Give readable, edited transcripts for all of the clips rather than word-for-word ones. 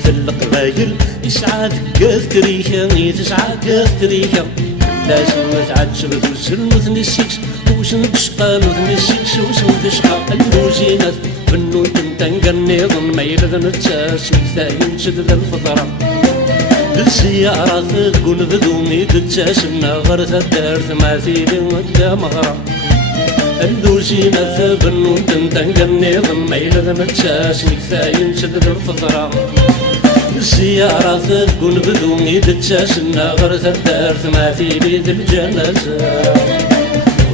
ورث القبايل يسعى دقات تريكا يتسعى دقات تريكا لازم تعجب توزن وثني السكس وسن تشقى وثني السكس وسن تشقى اللوزينات بنو تنقني ظن ما يلذن التاس مثاين شدد الفطرة بالسيارة تقول بدومي تتساسنا غرثة دارت ما ثيلي ودا مغرى اللوزينات بنو تنقني ظن ما يلذن التاس مثاين شدد الفطرة السيارة تكون بدوني تتساسنا غرثة دارت ما في بيت الجنازة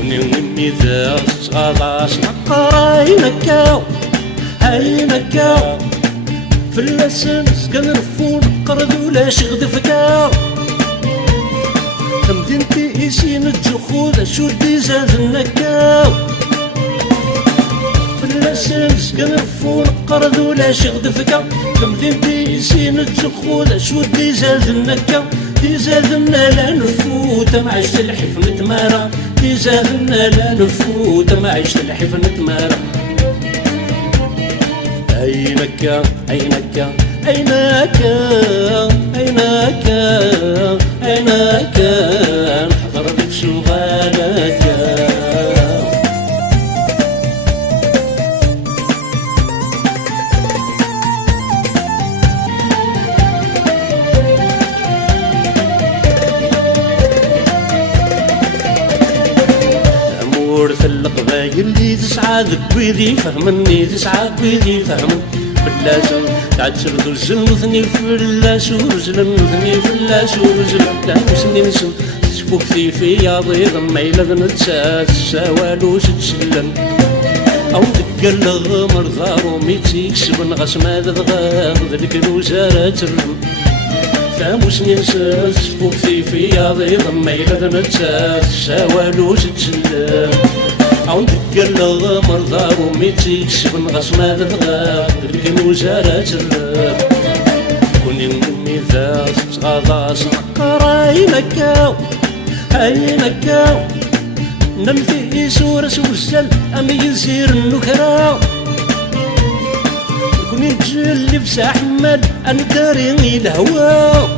وني ونمي ذا غلاش نقرا هينكاو هينكاو في اللسنس كنرفو نقرد ولا شغد فكاو تمدينتي إيسين الجخوذ شو ديزاد النكاو اللسنس كنرفو نقرد ولا شغد فكا تمدينتي يسين التخوذ شو ديزاد النكا ديزادنا لا نفوت ما عشت الحفن تمارا ديزادنا لا نفوت ما عشت الحفن تمارا أينك أينك أينك أينك أينك نحضر بك شغالك ورث القبايل اللي تسعى ذكويدي فهمني تسعى كويدي فهمن فلاسن تعجل ترجل وثني فلاس ورجل وثني فلاس ورجل لا مسني مسن تشفوك في بيض ما يلذن تساس سوالوش تسلن او دقل غمر ضارو ميتي كسبن غسما ذغاض ذلك الوزارة ترم ثاموس ننساس فوق في بيض ما يلذن تساس سوالوش تسلن او دقل غمر ضارو ميتي كسبن غسما ذغاض ذلك الوزارة ترم كوني نمي ذا تغاضاس نقرا هينكاو هينكاو نمثي سورس وزل أم يزير النكراو كوني نجلي بسا حمد أنا داري الهواو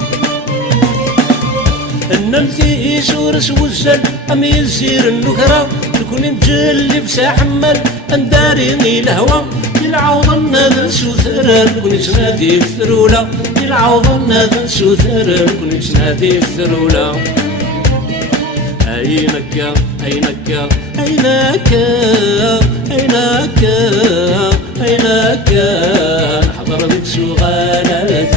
نمثي سورس وزل أم يزير النكراو كوني نجلي بسا حمد أنا داري الهواو يلعوض النذر سوثر كوني تنادي الثرولة يلعوض النذر سوثر كوني تنادي الثرولة أينك أينك أينك أينك أينك نحضر بك شغالك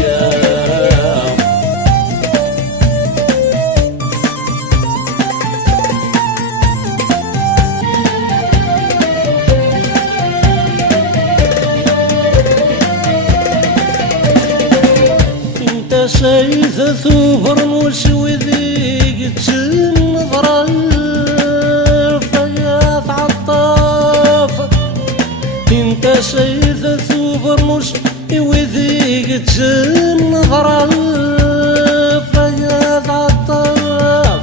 انت سيد ثوبر وسوي ذيك تنظر فياض عطاف انت سيد ثوبر وسوي ذيك تنظر فياض عطاف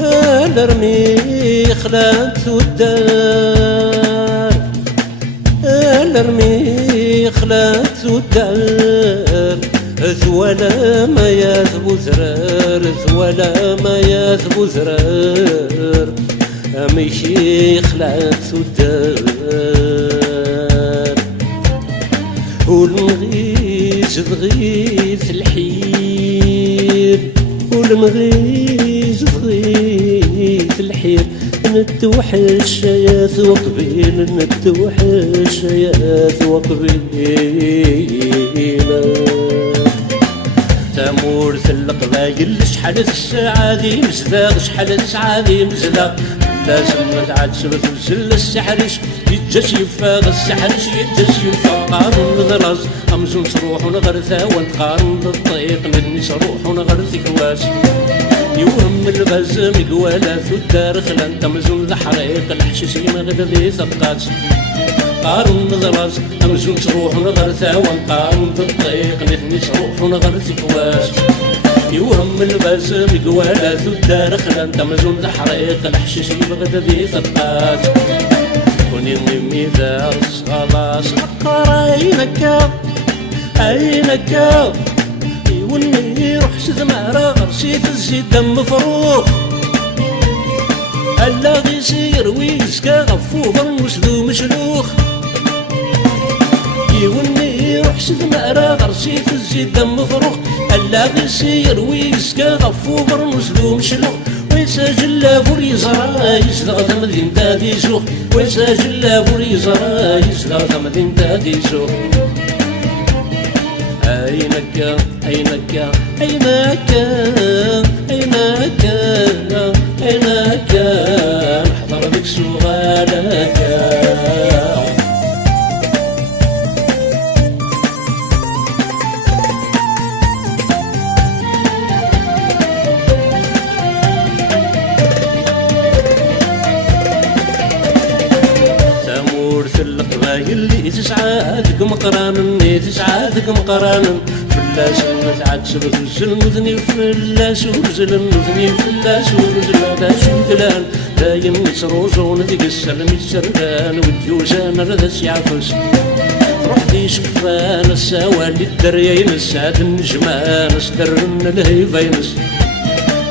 الارمي خلات الدار الارمي خلات الدار ثولا ما يثبو زرار ثولا ما يثبو زرار أمشي خلات الدار والمغيز تغيث الحير والمغيز تغيث الحير نتوحش يا ثوقبيل نتوحش يا ثوقبيل تمورث القبايل شحال السعادي مزداغ شحال السعادي مزداغ لازم تعاتسب تبزل السحرش يتجاش يفاغ السحرش يتجاش يفاغ قارن ذراز أمزون تروح ونغرثا وانتقارن بالطريق ندنيس روح ونغرث كواس يوهم الغاز مقوالا ثدار خلان تمزون الحريق الحشيش يمغد ذي ثقات قارن ذراز أمزون تروح ونغرثا وانقارن بالطريق ندنيس روح ونغرث كواس يوهم الباس مقوالا ثدار خلان تمزون الحريق الحشيش يمغد ذي ثقات كوني ميمي ذا خلاص نقرا هينكا عينك يوني روح شد معرا غرشي في الزيت دم مفروخ ألا غيسير ويسكا غفوفا وسدو مشلوخ يوني روح شد معرا غرشي في الزيت دم مفروخ ألا غيسير ويسكا غفوفا وسدو مشلوخ ويسجل فريزرا يسلغ ثمدين تادي سوخ ويسجل فريزرا يسلغ ثمدين تادي سوخ أينك أينك أينك أينك أينك نحضر بك سؤالك تمورث القبايل اللي تسعادك مقرانا تسعادك مقرانا فلاس تعاد سبت الزلمذني فلاس ورزل المذني فلاس ورزل هذا شو دلال دايم يسروزون تقسل ميسردان والجوزان رذا سيعفس روح دي شفان السوالي الدريين السعد النجمان اسدرن الهيفينس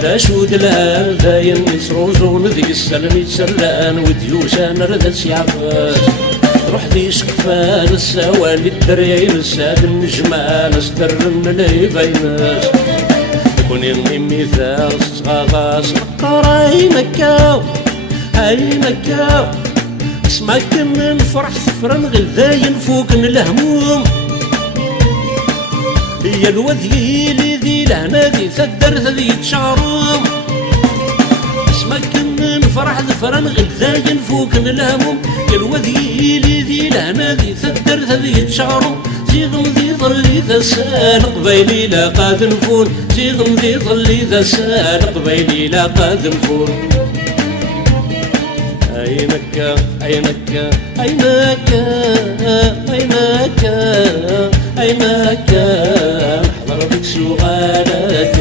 لا شو دلال دايم يسروزون تقسل ميسردان والجوزان رذا سيعفس روح ذي شقفان السوالي الدريين الساد النجمان اسدرن الهيفينس يكون يمي مثال صغاغاس قراي مكاو هاي مكاو اسمعك من فرح ثفرن غلذاين فوقن الهموم هي الوذي اللي ذي لهنا ذي ثدر ذي تشعروم اسمك من فرح ذفرن غلذاين فوقن الهموم يا الوذي اللي ذي لهنا ذي ثدر ذي تشعروم زيغم ذي ظلي ذا سال قبيلي لا قاد نفون زيغم ذي ظلي ذا سال قبيلي لا قاد نفون أينك أينك أينك أينك أينك نحضر بك سؤالك